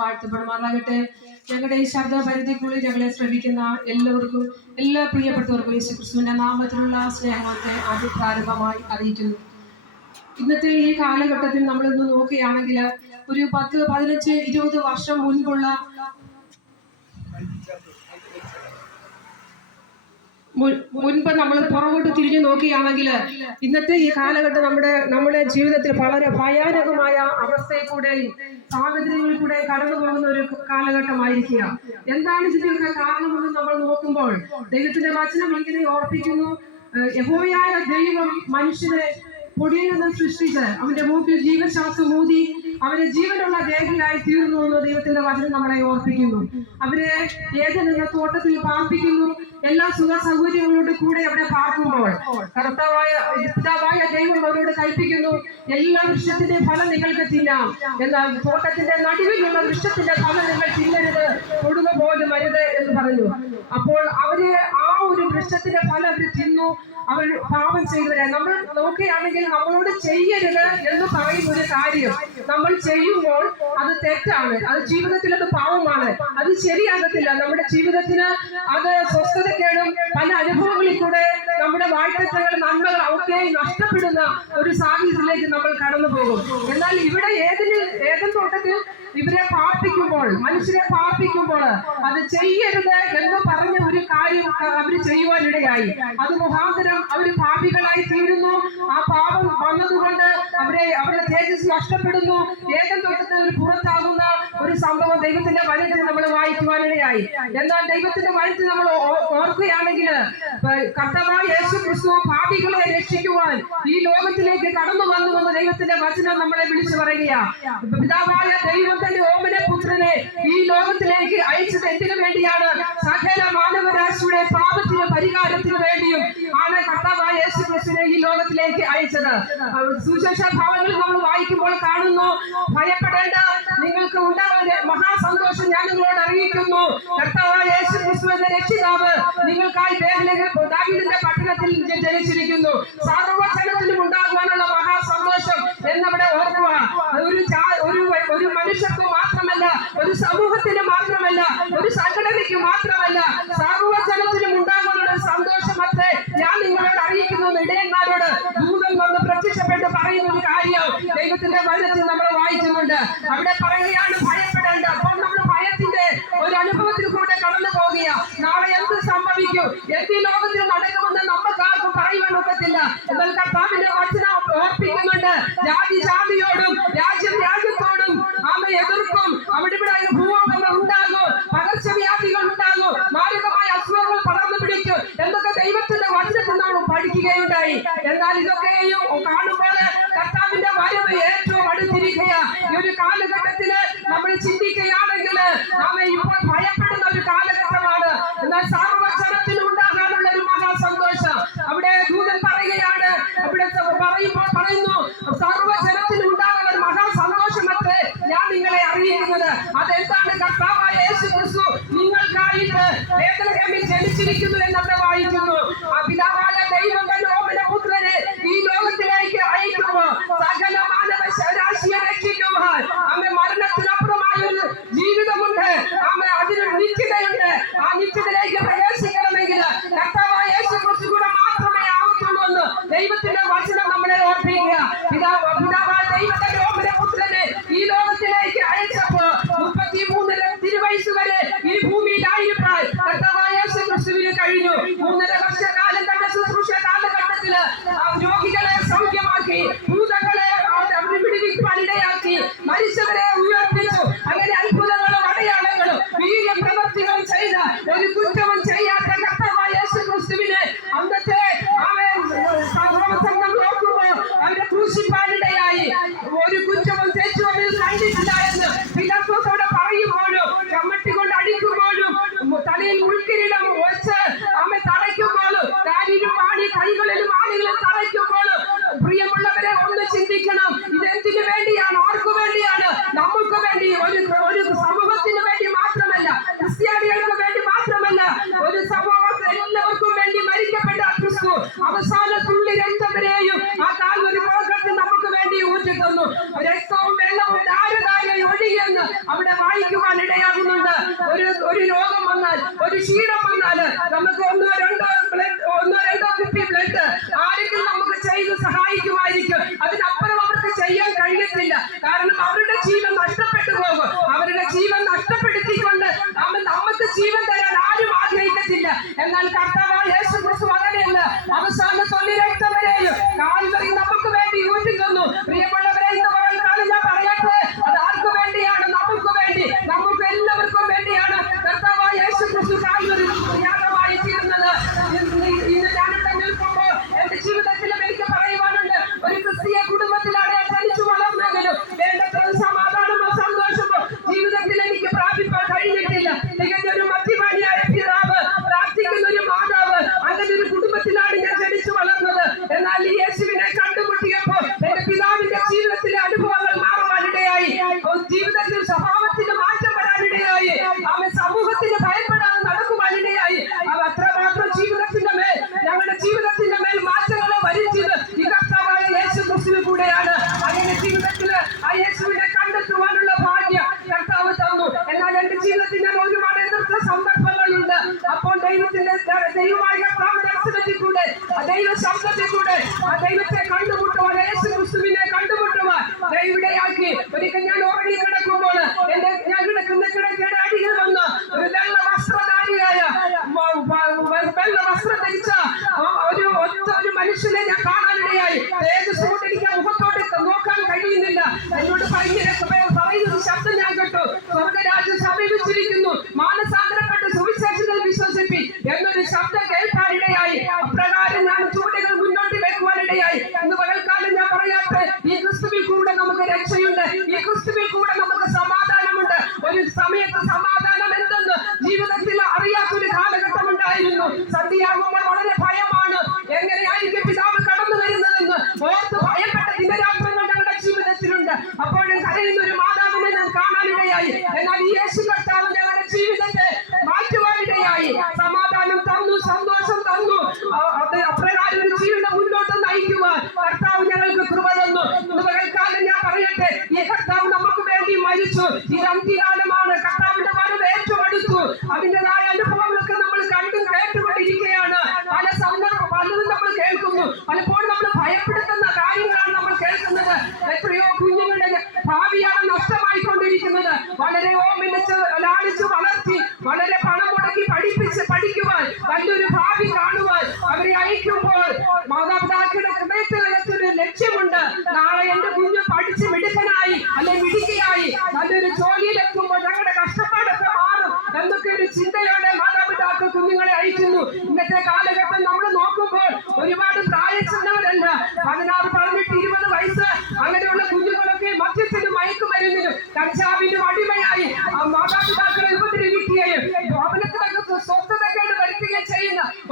വാഴ്ത്തപ്പെടുമാറാകട്ടെ. ഞങ്ങളുടെ ഈ ശബ്ദ പരിധിക്കുള്ളിൽ ഞങ്ങളെ ശ്രമിക്കുന്ന എല്ലാവർക്കും എല്ലാ പ്രിയപ്പെട്ടവർക്കും യേശു ക്രിസ്തുവിന്റെ നാമത്തിലുള്ള സ്നേഹത്തെ ആദ്യ പ്രാരംഭമായി അറിയിക്കുന്നു. ഇന്നത്തെ ഈ കാലഘട്ടത്തിൽ നമ്മൾ ഇന്ന് നോക്കുകയാണെങ്കിൽ ഒരു പത്ത് പതിനഞ്ച് ഇരുപത് വർഷം മുൻപുള്ള മുൻപ് നമ്മൾ പുറകോട്ട് തിരിഞ്ഞു നോക്കുകയാണെങ്കിൽ ഇന്നത്തെ ഈ കാലഘട്ടം നമ്മുടെ നമ്മുടെ ജീവിതത്തിൽ വളരെ ഭയാനകമായ അവസ്ഥയിൽ കൂടെയും സാഹചര്യങ്ങളിൽ കൂടെ കടന്നു പോകുന്ന ഒരു കാലഘട്ടമായിരിക്കുക. എന്താണ് ഇതിനൊക്കെ കാരണമെന്ന് നമ്മൾ നോക്കുമ്പോൾ ദൈവത്തിന്റെ വചനം ഇങ്ങനെ ഓർപ്പിക്കുന്നു. യഹോവയായ ദൈവം മനുഷ്യനെ പൊടിയിൽ സൃഷ്ടിച്ച് അവന്റെ മൂക്കിൽ ജീവശ്വാസം ഊതി അവരെ ജീവനുള്ള ദേഹിയായി തീർന്നു എന്ന് ദൈവത്തിന്റെ വചനം നമ്മളെ ഓർപ്പിക്കുന്നു. അവരെ ഏതെന്ന തോട്ടത്തിൽ പാർപ്പിക്കുന്നു. എല്ലാ സുഖ സൗകര്യങ്ങളോട് കൂടെ അവിടെ പാർക്കുമ്പോൾ കർത്താവായ പിതാവായ ദൈവം അവരോട് കൽപ്പിക്കുന്നു എല്ലാ വൃക്ഷത്തിന്റെ ഫലം നിങ്ങൾക്ക് തിന്നാം. എന്നാൽ തോട്ടത്തിന്റെ നടുവിലുള്ള വൃക്ഷത്തിന്റെ ഫലം നിങ്ങൾ തിന്നരുത്. തൊടുക പോലും എന്ന് പറഞ്ഞു അപ്പോൾ അവർ ആ ഒരു വൃക്ഷത്തിന്റെ ഫലം അവർ തിന്നു അവർ പാപം ചെയ്തവരെ. നമ്മൾ നോക്കുകയാണെങ്കിൽ നമ്മളോട് ചെയ്യരുത് എന്ന് പറയുന്ന ഒരു കാര്യം നമ്മൾ ചെയ്യുമ്പോൾ അത് തെറ്റാണ്. അത് ജീവിതത്തിൽ അത് പാവമാണ് അത് ശരിയാകത്തില്ല. നമ്മുടെ ജീവിതത്തിന് അത് സ്വസ്ഥതക്കേടും പല അനുഭവങ്ങളിൽ കൂടെ നമ്മുടെ വാഴ്ത്തങ്ങൾ നന്മകൾ ഒക്കെ നഷ്ടപ്പെടുന്ന ഒരു സാഹചര്യത്തിലേക്ക് നമ്മൾ കടന്നു പോകും. എന്നാൽ ഇവിടെ ഏതിന് ഏതൻ തോട്ടത്തിൽ ഇവരെ പാർപ്പിക്കുമ്പോൾ മനുഷ്യരെ പാർപ്പിക്കുമ്പോൾ അത് ചെയ്യരുത് എന്ന് പറഞ്ഞ ഒരു കാര്യം അവർ ചെയ്യുവാനിടയായി. അത് മുഖാന്തരം അവർ പാപികളായി തീരുന്നു. ആ പാപം വന്നതുകൊണ്ട് അവരെ അവരുടെ തേജസ് നഷ്ടപ്പെടുന്നു. ഏകം തോട്ടത്തിൽ ഒരു ഒരു സംഭവം ദൈവത്തിന്റെ വചനത്തിൽ നമ്മൾ വായിക്കുവാനിടയായി. എന്നാൽ ദൈവത്തിന്റെ വചനത്തിൽ നമ്മൾ ഓർക്കുകയാണെങ്കിൽ കർത്തവായ യേശു ക്രിസ്തു പാപികളെ രക്ഷിക്കുവാൻ ഈ ലോകത്തിലേക്ക് കടന്നു വന്നു എന്ന് ദൈവത്തിന്റെ വചനം നമ്മളെ വിളിച്ചു പറയുകയാണ് പിതാവായ ദൈവം തന്റെ ഓമന പുത്രനെ ഈ ലോകത്തിലേക്ക് അയച്ചത് എന്തിനു വേണ്ടിയാണ്? സകല മാനവരാശിയുടെ പാപത്തിന് പരിഹാരത്തിന് വേണ്ടിയും ആണ് കർത്താവായ യേശു ക്രിസ്തുവിനെ ഈ ലോകത്തിലേക്ക് അയച്ചത്. സുശേഷ ഭാവങ്ങൾ നമ്മൾ വായിക്കുമ്പോൾ കാണുന്നു. ഭയപ്പെടേണ്ട നിങ്ങൾക്ക് ഉണ്ടാവുന്ന മഹാസന്തോഷം ഞാൻ നിങ്ങളോട് അറിയിക്കുന്നു. യേശു എന്ന രക്ഷിതാവ് നിങ്ങൾക്കായി പട്ടണത്തിൽ ജനിച്ചിരിക്കുന്നു. സർവജനത്തിലും ഉണ്ടാകുവാനുള്ള മഹാസന്തോഷം എന്നവിടെ ഓർക്കുക. ഒരു ഒരു ഒരു മനുഷ്യർക്ക് മാത്രമല്ല ഒരു സമൂഹത്തിന് മാത്രമല്ല ഒരു സംഘടനയ്ക്ക് മാത്രമല്ല സർവജനത്തിലും ഉണ്ടാകുവാനുള്ള സന്തോഷം അത്രേ ഞാൻ നിങ്ങളോട് അറിയിക്കുന്നു. ഇടയന്മാരോട് ദൂതൻ വന്ന് പ്രത്യക്ഷപ്പെട്ട് പറയുന്ന ഒരു കാര്യം ദൈവത്തിന്റെ വചനത്തിൽ നമ്മൾ വായിക്കുന്നുണ്ട്. അവിടെ എന്നാൽ ഇതൊക്കെയും കാണുമ്പോൾ കർത്താവിന്റെ വരവ് ഏറ്റവും അടുത്തിരിക്കുക ഈ ഒരു കാലഘട്ടത്തിൽ നമ്മൾ ചിന്തിക്കുകയാണെങ്കിൽ നാം ഇപ്പോൾ ഭയപ്പെടുന്ന ഒരു കാലഘട്ടമാണ്. എന്നാൽ സർവജനത്തിനും ഉണ്ടാകാനുള്ള ഒരു മഹാസന്തോഷം. അവിടെ ദൂതൻ പറയുകയാണ്. അവിടെ പറയുമ്പോൾ പറയുന്നു സർവജനത്തിനും ഉണ്ടാകുന്ന ഒരു മഹാസന്തോഷം അത്രേ ഞാൻ നിങ്ങളെ അറിയിക്കുന്നത് അതെന്താണ്? കർത്താവായ യേശു ക്രിസ്തു നിങ്ങൾക്കായിട്ട് ബേത്ലഹേമിൽ ജനിച്ചിരിക്കുന്നു എന്നവിടെ വായിക്കുന്നു. ദൈവത്തിന്റെ വചനം നമ്മളെ ഓർപ്പിക്കുക. പിതാവ് പിതാവായ ദൈവത്തിന്റെ നമുക്ക് ഒന്നോ രണ്ടോ ബ്ലഡ് ഒന്നോ രണ്ടോ കുപ്പി ബ്ലഡ് ആരെങ്കിലും നമുക്ക് ചെയ്ത് സഹായിക്കുമായിരിക്കും. അതിനപ്പുറം അവർക്ക് ചെയ്യാൻ കഴിയത്തില്ല കാരണം അവരുടെ ജീവൻ നഷ്ടപ്പെട്ടു പോകും. അവരുടെ ജീവൻ നഷ്ടപ്പെടുത്തിക്കൊണ്ട് നമ്മൾ നമുക്ക് ജീവൻ തരാൻ ആരും ആഗ്രഹിക്കത്തില്ല. എന്നാൽ കർത്താവ് യേശു ക്രിസ്തു അങ്ങനെയല്ല. അവസാന ഉണ്ടായി. അവ അത്രമാത്രം ജീവിതത്തിന്റെ മേൽ ഞങ്ങളുടെ ജീവിതത്തിന്റെ മേൽ മാറ്റങ്ങളെ വരുത്തിയത് ഈ യേശു ക്രിസ്തുവിൽ കൂടെയാണ്. അങ്ങനെ ജീവിതത്തിൽ ആ യേശുവിനെ കണ്ടെത്തുവാനുള്ള ഭാഗ്യം കർത്താവ് തന്നു. എന്നാൽ എന്റെ ജീവിതത്തിൽ ഒരുപാട് എതിർത്ത സന്ദർഭങ്ങളുണ്ട്. അപ്പോൾ ദൈവത്തിന്റെ ദൈവമായ കർത്താവിന്റെ ദൈവ ശബ്ദത്തിൽ കൂടെ ആ ദൈവ ഒരു ജീവിതം മുന്നോട്ട് നയിക്കുവാൻ കർത്താവ് ഞങ്ങൾക്ക് കൃപ തന്നു. കൃപകൾക്കാലം ഞാൻ പറയട്ടെ ഈ കർത്താവ് നമുക്ക് വേണ്ടി മരിച്ചു. ഇത് അന്ത്യകാലമാണ്. കർത്താവിന്റെ വരവ് ഏറ്റെടുത്തു അതിന്റെതായ അനുഭവങ്ങൾക്ക് നമ്മൾ കണ്ടും കേട്ടുകൊണ്ടിരിക്കുകയാണ്. പല സന്ദർഭം പലതും നമ്മൾ കേൾക്കുന്നു. പലപ്പോഴും നമ്മൾ ഭയപ്പെടുത്തുന്ന കാര്യങ്ങളാണ് നമ്മൾ കേൾക്കുന്നത്. എത്രയോ കുഞ്ഞുങ്ങളുടെ ഭാവിയാണ് നഷ്ടമായിക്കൊണ്ടിരിക്കുന്നത്. വളരെ ഓമിനിച്ച് ലാളിച്ച് വളർത്തി വളരെ പണം മുടക്കി പഠിപ്പിച്ച് പഠിക്കുവാൻ വലിയൊരു ഭാവി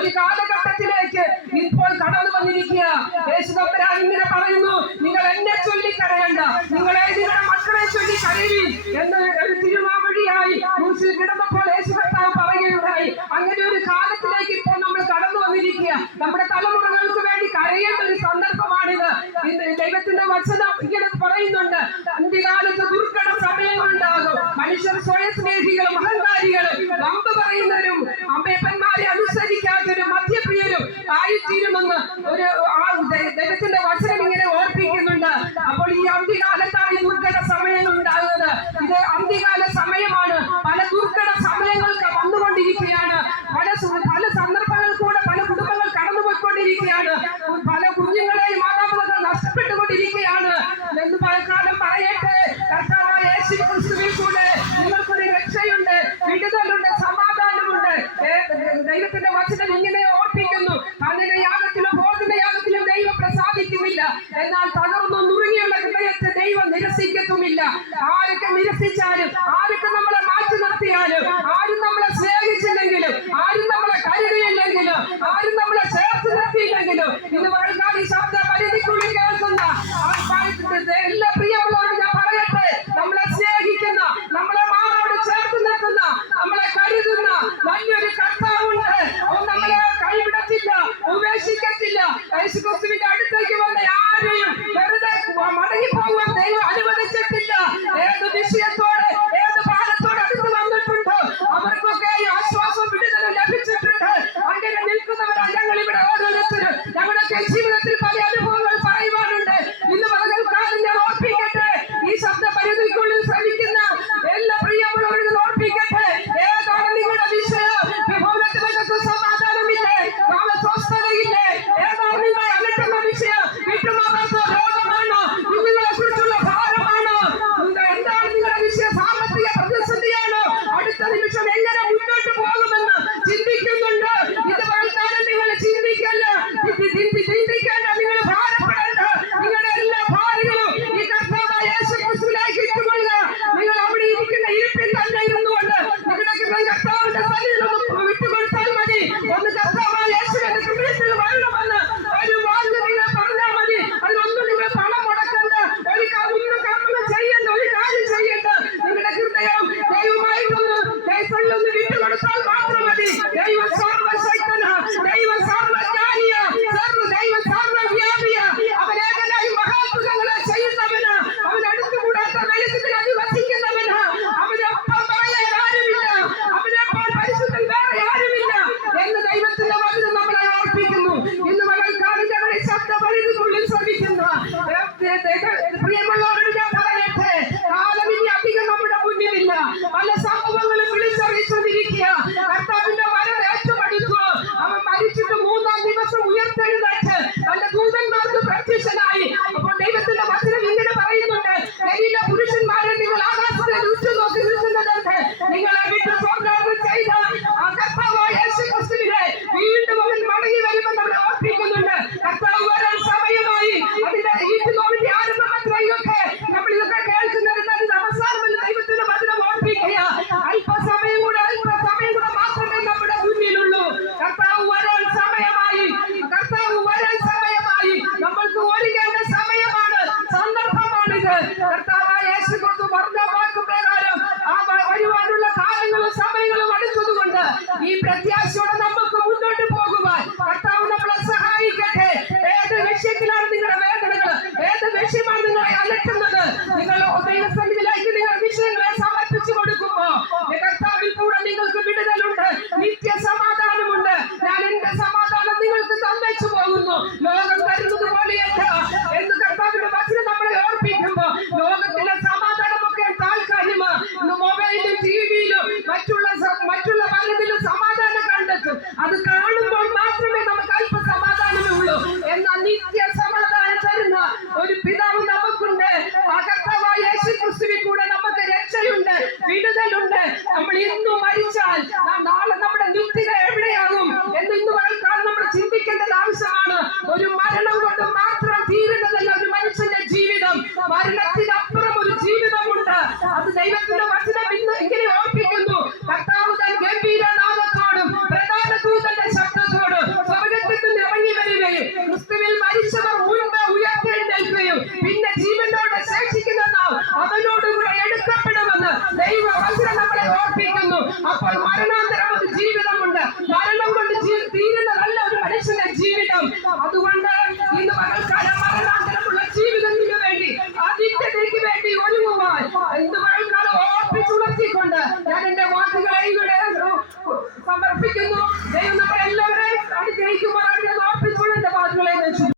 ഒരു കാലഘട്ടത്തിലേക്ക് ഇപ്പോൾ കടന്നു വന്നിരിക്കുക. യേശുദത്തരാൻ ഇങ്ങനെ പറയുന്നു നിങ്ങൾ എന്നെ ചൊല്ലി കരയണ്ട. നിങ്ങളെ നിങ്ങളുടെ മക്കളെ ചൊല്ലി കരയിൽ എന്ന് ഒരു തിരുമാവഴിയായി കുരിശിൽ കിടന്നപ്പോൾ യേശുദത്താവ് പറയുകയുണ്ടായി അങ്ങനെ ഒരു കാലത്തിലേക്ക് ഇപ്പോൾ നമ്മൾ കടന്നു വന്നിരിക്കുക. നമ്മുടെ തലമുറകൾക്ക് വേണ്ടി കരയേണ്ട ഒരു സന്ദർഭമാണിത്. ദൈവത്തിന്റെ വചനം ഇങ്ങനെ പറയുന്നുണ്ട് അന്ത്യകാലത്ത് ദുർഘട സമയങ്ങളുണ്ടാകും. മനുഷ്യർ സ്വയം സ്നേഹികളും പോയിക്കൊണ്ടിരിക്കുകയാണ്. പല കുഞ്ഞുങ്ങളെയും മാതാപിതാക്കൾ നഷ്ടപ്പെട്ടുകൊണ്ടിരിക്കുകയാണ്. Messias